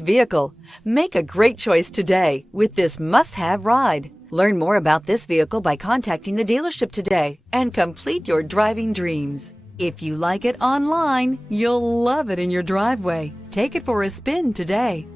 vehicle. Make a great choice today with this must-have ride. Learn more about this vehicle by contacting the dealership today and complete your driving dreams. If you like it online, you'll love it in your driveway. Take it for a spin today.